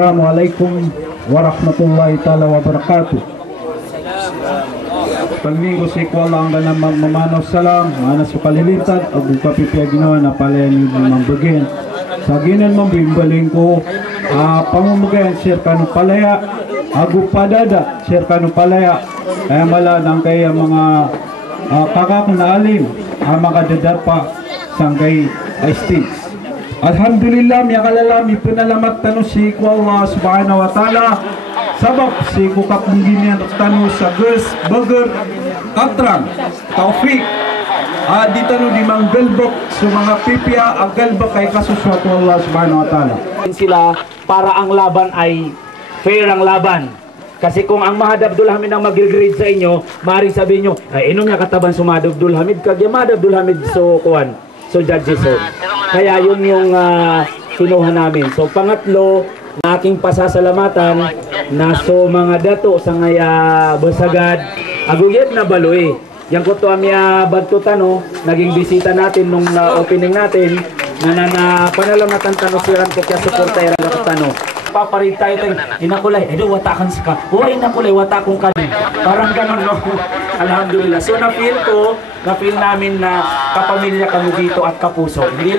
Assalamualaikum warahmatullahi ta'ala wabarakatuh. Pagminggo si Kuala ang ganang mamanaw salam, mana sa kalilintad, o buka pipya ginawa na palayan yung mambagin. Sa ginan mambimbaling ko, pamumugayan, sir kanong palaya, agu padada, sir kanong palaya, kaya mala ng kaya mga kakak na alim, mga dadapa, sanggay states. Alhamdulillah, miya kalalami, pinalamat tanong si Allah subhanahu wa ta'ala, sabab si kukap mungkin tanong sa Gus, Bagar, Katrang, Taufik, di tanong di manggalbok sa mga pipya, ang galbok kay kasuswat Allah subhanahu wa ta'ala. Sila para ang laban ay fair ang laban. Kasi kung ang Mahad Abdul Hamid ang mag-grade sa inyo, maaaring sabihin nyo, ay inom nga kataban sa Mahad Abdul Hamid, kag Mahad Abdul Hamid so kuwan, so judges so. Kaya yun yung kinuha namin. So pangatlo, na aking pasasalamatan na so mga dato sa ngaya basagad, aguyet na baloy. Yang ko to amya badtutan no, naging bisita natin nung opening natin, na panalamatan tano siran ko kaya suporta irang katano. Paparit tayo tayo, inakulay, edo watakan ka, huwag inakulay, watakong ka din. Parang ganun, no? Alhamdulillah. So, na-feel namin na kapamilya kami dito at kapuso. Hindi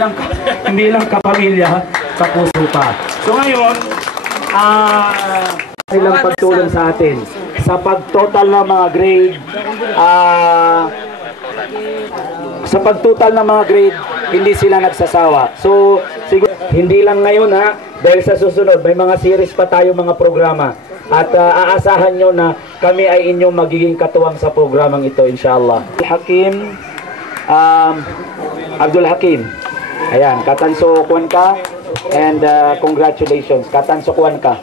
lang kapamilya, kapuso pa. So, ngayon, silang pagtulong sa atin. Sa pagtotal ng mga grade, sa pagtotal ng mga grade, hindi sila nagsasawa. So, siguro, hindi lang ngayon ha, dahil sa susunod, may mga series pa tayo, mga programa. At aasahan nyo na kami ay inyong magiging katuwang sa programang ito, inshallah. Abdul Hakim. Ayan, katanso kuwan ka. And congratulations, katanso kuwan ka.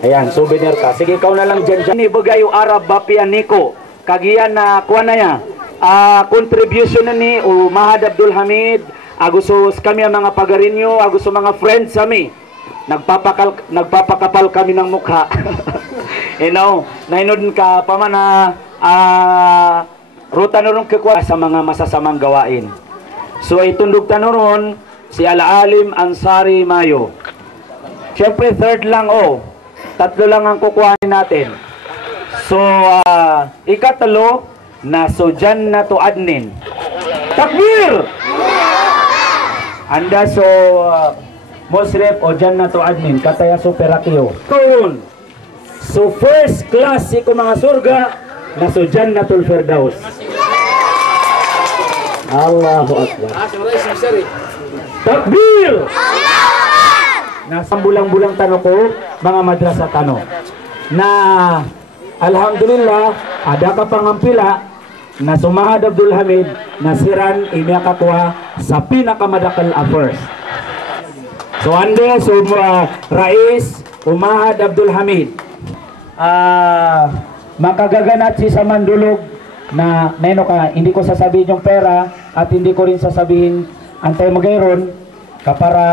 Ayan, souvenir ka. Sige, ikaw na lang dyan. Ni Bagayo Arab Bapian Niko. Kagiyan na kuwan na yan. Contribution na ni Mahad Abdul Hamid. Agusos kami ang mga pagarinyo, agusos mga friends kami. Nagpapakapal kami ng mukha. You know, nainod ka pa man na ruta nurong kikuha sa mga masasamang gawain. So itundog tanuron si Al-Alim Ansari Mayo. Siyempre third lang tatlo lang ang kukuhanin natin. So ikatlo na so Jannatu Adnin. Takbir! Anda so Musref o Jannatu Adnin, kataya so perakyo. So first class si mga surga na so Jannatul Firdaus. Allahu Akbar. Takbir! Nasa bulang-bulang tanong ko, mga madrasa tanong, na alhamdulillah, ada ka pangampila na sumahad Abdul Hamid na siran imiyakakwa sa pinakamadakal affairs. So ande, so Rais Umahad Abdul Hamid, makagaganat si sa Mandulog na neno ka, hindi ko sasabihin yung pera at hindi ko rin sasabihin antay magayron para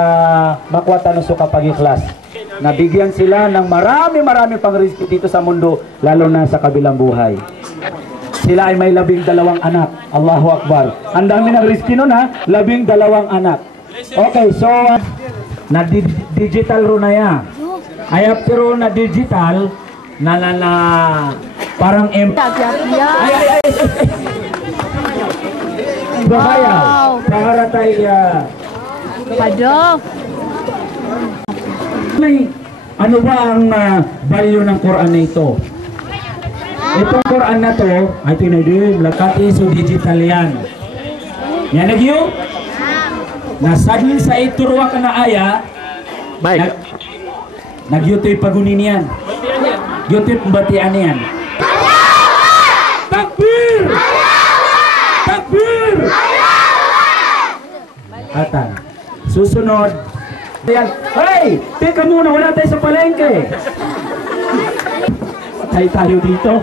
makuha tanong so kapag ikhlas. Nabigyan sila ng marami pang rizki dito sa mundo, lalo na sa kabilang buhay. Sila ay may 12 anak. Allahu Akbar. Ang dami ng rizki nun ha, 12 anak. Okay, so na-digital ro na ya. Ay pero na-digital na parang ay bahayaw. Paharatay Pado. Ano ba ang value ng Quran na ito? Itong Quran na to, ay tinadim, lakati so digital yan. Yan nagyo? Nasadin sa iturwa ka na aya, nagyutoy pagunin yan. Yutoy pembatian yan. Takbir! Takbir! Atan. Susunod. Ayan. Hey! Teka muna, wala tayo sa palengke. Patay tayo dito.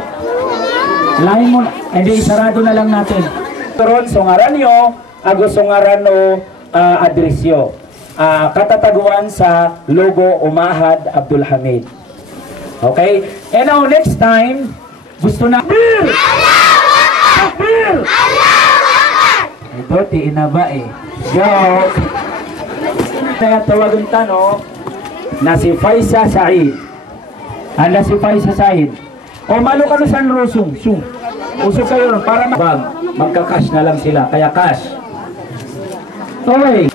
Lain mo na. Hindi, sarado na lang natin. Turon, sungaran nyo, agos sungaran no adresyo. Katataguan sa logo Umahad Abdul Hamid. Okay? And now, next time, gusto na... Takbir! Takbir! Ito, tiin na ba eh. Yo! Kaya tawagan tanong, na si Faisa Said. Anda si Faisa Said. O malo ka na sa rusong. Usog kayo nun para magka-cash na lang sila. Kaya cash. Okay.